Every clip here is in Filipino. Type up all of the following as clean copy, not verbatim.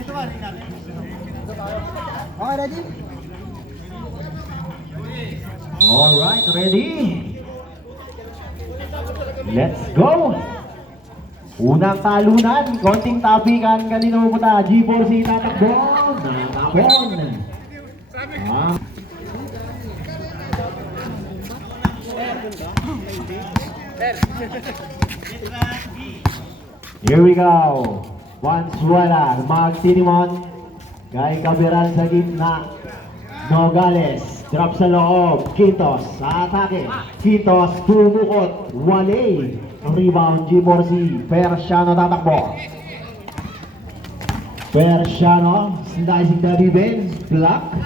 Okay, ready? Alright, ready? Let's go! Unang talunan, konting tapikan, kanino pupunta? G4C tatakbo, natapon. Ah. Here we go. Valenzuela, magtinimon. Kay Caberal sa gitna. Nogales, drop sa loob. Quintos, sa atake. Quintos, tumukot. Wale. Rebound, G4C. Persiano tatakbo. Persiano, slicing the defense. Block.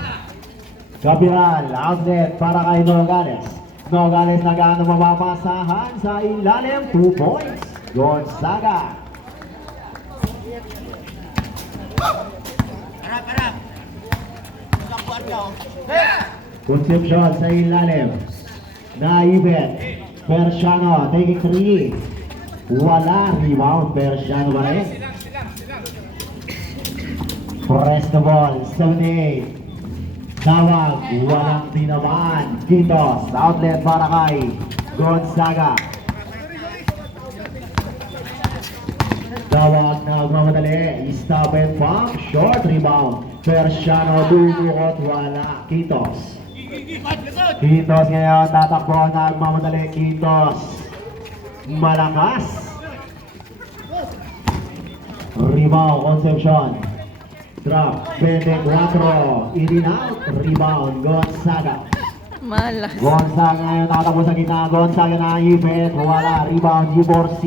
Caberal, outlet para kay Nogales. Nogales nag-ano mapapasahan sa ilalim. 2 points. Gonzaga. Concepcion sa ilalim. Naibet. Persiano taking 3. Wala. Rebound. Persiano ba rin? Press the ball. 78. Tawag. Walang tinamaan. Quintos. Outlet para kay Gonzaga. Tawag na magmamadali. Stop and pump. Short rebound. Persiano dumukot. Wala. Quintos. Quintos ngayon. Tatakbo na magmamadali. Quintos. Malakas. Rebound. Concepcion. Drop. 24. In and out. Rebound. Gonzaga. Malas. Gonzaga ngayon. Tatakbo sa gitna. Gonzaga na ipit. Wala. Rebound. G4C.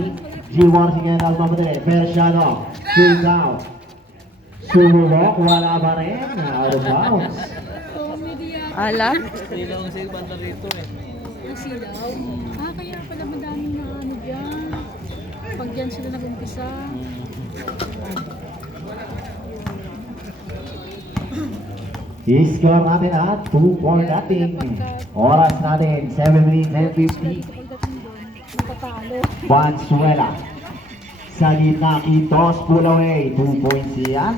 G1 ngayon ang mamadali. Persiano. Field out. Sumulok. Wala ba rin? Out of bounds. Ala? Silaw ang sige banda rito eh. Ang silaw? Ah, kaya pala madaming na ano dyan. Pag dyan sila nag-umpisa. I-score natin at 2-4 Oras natin 7 minutes and 50. Pagdating doon, matatalo. Valenzuela. Sa gitna, Quintos, pull away. 2 points yan.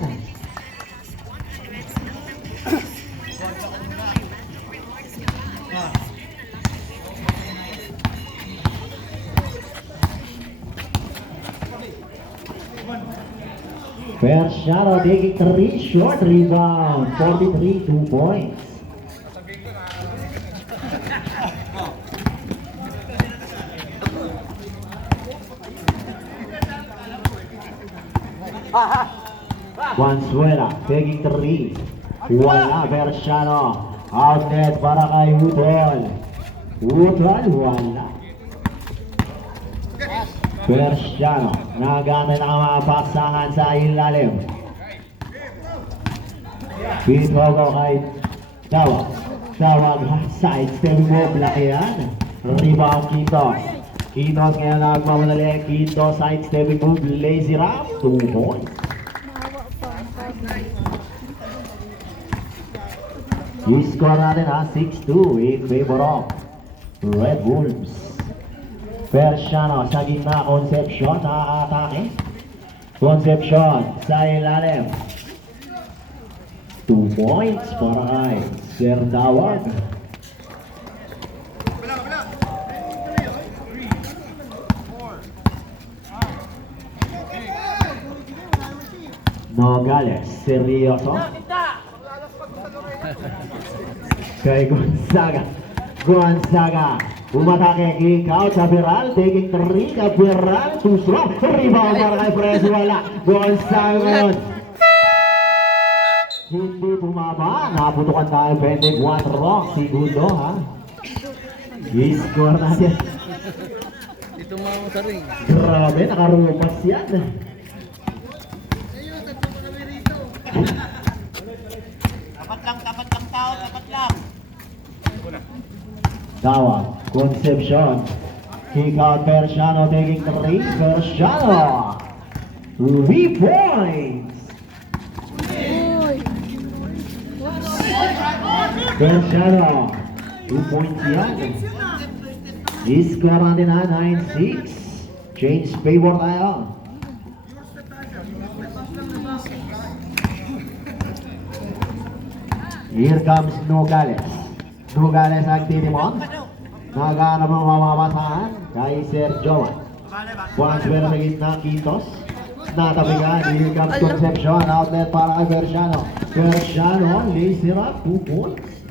Persiano taking 3 short rebound. 43, 2 points. Valenzuela taking 3. Wala. Persiano. Outlet para kay Utol. Utol, wala. Persiano, nagamit ang mga paksahan sa ilalim. Pitogo kay Tawag. Tawag, side step move, laki yan. Rebound, Quintos. Quintos ngayon nagmamadali. Quintos, side step move, lazy rap, 2 points. Maawa pa. I-score natin ha, 6-2 in favor of Red Wolves. Persiano sa gitna, Concepcion na atake. Concepcion sa ilalim. 2 points para kay Sir Dawag. Nogales, seryoso. Kay Gonzaga. Gonzaga. Umatake, kick out, Caberal, taking 3, Caberal, too strong, rebound para kay Fresuela. Gonzaga ngayon. Hindi tumaba, naputukan tayo, 24, segundo ha. I-score natin. Ito mga sa ring. Grabe, nakarumas yan. Tapat lang tao, tapat lang. Tawag, Concepcion. Kick out, Persiano taking 3, Persiano. 3 points. Uy! Persiano. 2 points yan. I-score natin na 9-6. Change favor tayo. Here comes Nogales. Nogales ang titimon. Naghanap ng mamamasaan kay Sir Joan. Transfer sa gitna, Quitos. Natabigan, here comes Concepcion. Outlet para kay Berciano. Berciano, laser up, 2 points.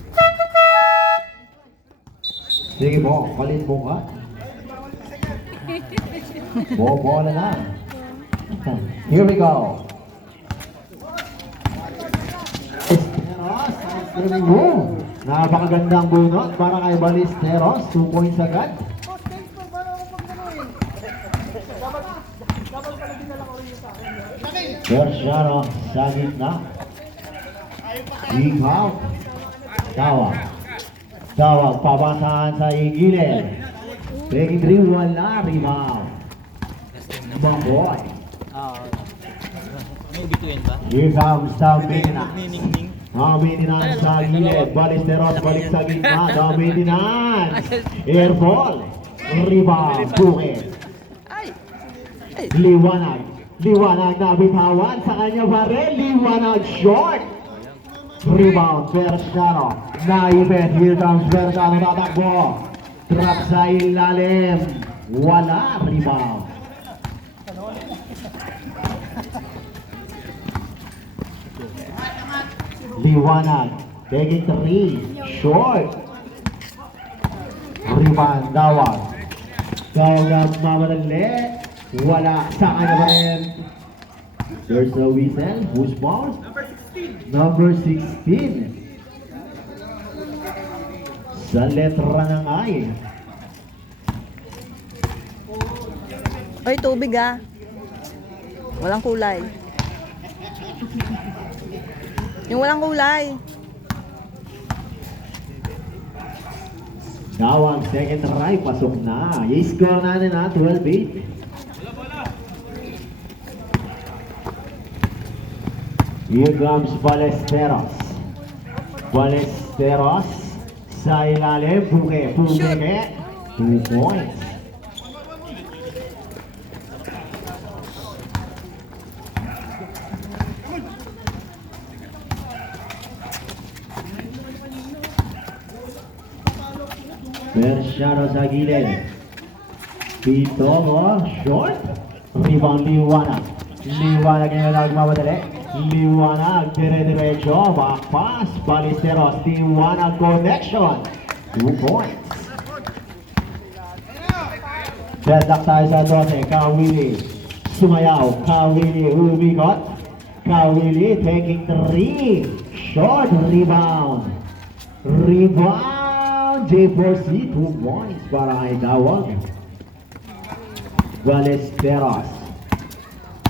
Sige po, palit mo ka. Bola na. Here we go. Esteros, streaming room. Napakagandang bunot para kay Ballesteros. 2 points agad. Berciano sa gitna. Ikaw. Tawag. Tawag, pabasahan sa igilid. Taking 3, wala, rebound. Bamboy. May bituin ba? Here comes the maintenance. Ning-ning-ning. Maintenance sa gilid. Ballesteros balik sa gitna. The maintenance. Airball. Rebound. Bukid. Liwanag. Liwanag na bitawan sa kanya pa rin. Liwanag short. Rebound. Berciano. Naibet. Here comes Berciano. Tatakbo. Trap sa ilalim. Wala. Rebound. Liwanag. Taking 3. Short. Rebound. Dawag. Dawag mamadali. Wala. Sa kanya pa rin. There's a whistle. Who's ball? Number 16. Sa letra ng I. Ay, tubig ah. Walang kulay. Yung walang kulay. Dawag, second try, pasok na. I-score natin na, 12-8. Here comes Ballesteros. Ballesteros sa ilalim, Buke. 2 points. Berciano sa gilid. Pitomo, short. Rebound, Liwanag. Liwanag yung nagmamadali. Liwanag, dire-diretso. Back pass, Ballesteros. Liwanag connection. 2 points. Deadlock tayo sa 12. Kawili. Sumayaw. Kawili, umikot. Kawili taking 3. Short rebound. Rebound. J4C, 2 points para kay Dawag. Ballesteros.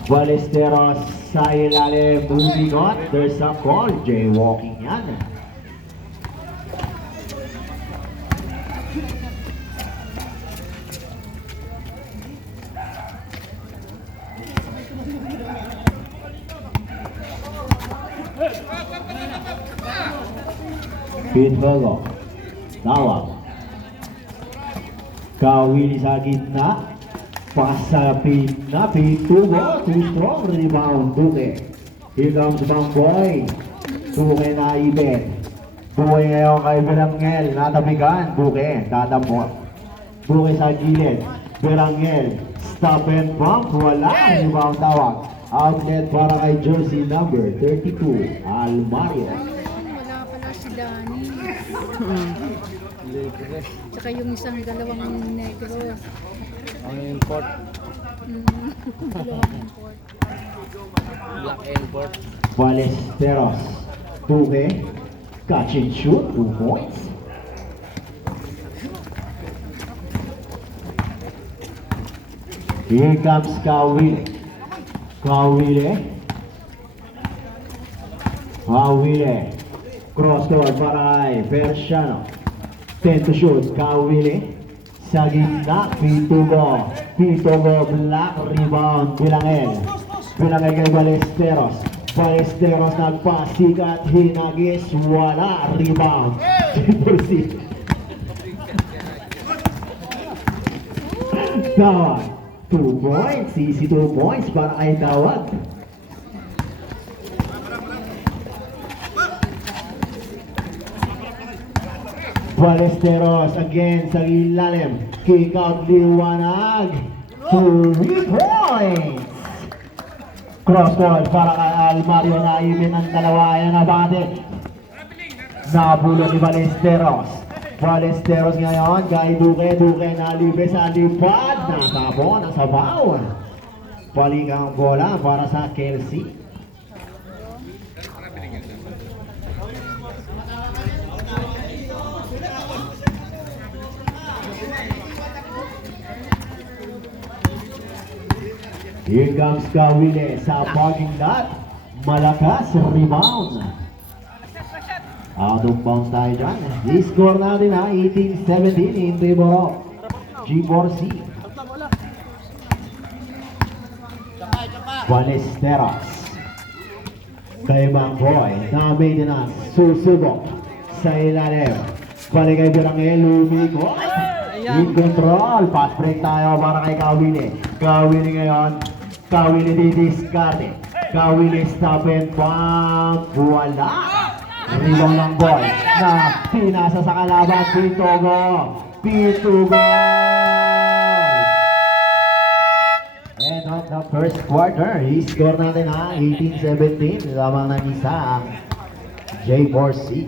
Ballesteros sa ilalim, moving on. There's a call, jaywalking yan. Pitbull. Tawag. Kawili sa gitna. Pasapit na. Pitugo. Too strong. Rebound. Buke. Here comes Bamboy. Buke na ibet. Buke ngayon kay Berangel. Natabigan. Buke. Dadamot. Buke sa gilid. Berangel. Stop and bump. Wala. Rebound tawag. Outlet para kay jersey number 32. Almario. Wala pala si Danny. Tsaka yung isang dalawang negro. Ang import. Dalawang import. Black import. Ballesteros. Buke. Catch and shoot. 2 points. Here comes Kawili. Kawili. Kawili. Cross court para kay Berciano. 10 to shoot. Kawili. Sa gitna. Pitugo. Pitugo. Black rebound. Bilangel. Bilangel kay Ballesteros. Ballesteros nagpasikat. Hinagis. Wala. Rebound. Tawag. 2 points. Easy 2 points para kay Tawag. Ballesteros again sa ilalim. Kick out liwanag. 3 points. Cross court para kay Almario na imin ang dalawa. Ayan na bate. Nabulot ni Ballesteros. Ballesteros ngayon kay Duque na libre sa lipad. Natapon ang sabaw. Balikang bola para sa Kelsey. Here comes Kawile sa parking lot. Malakas rebound. Out of bounds tayo dyan. I-score natin ha, 18-17 in favor of G4C. Ballesteros. Kay Mangboy. Na maintenance. Susubok. Sa ilalim. Balik kay Birangel. Lumigo. In control. Pass break tayo para kay Kawile. Kawile ngayon. Kawile didiskarte. Kawile stop and bang. Wala. Rebound ng boy. Na pinasa sa kalaban. Pitugo. Pitugo. End of the first quarter. I-score natin ha. 18-17. Lamang ng isa ang J4C.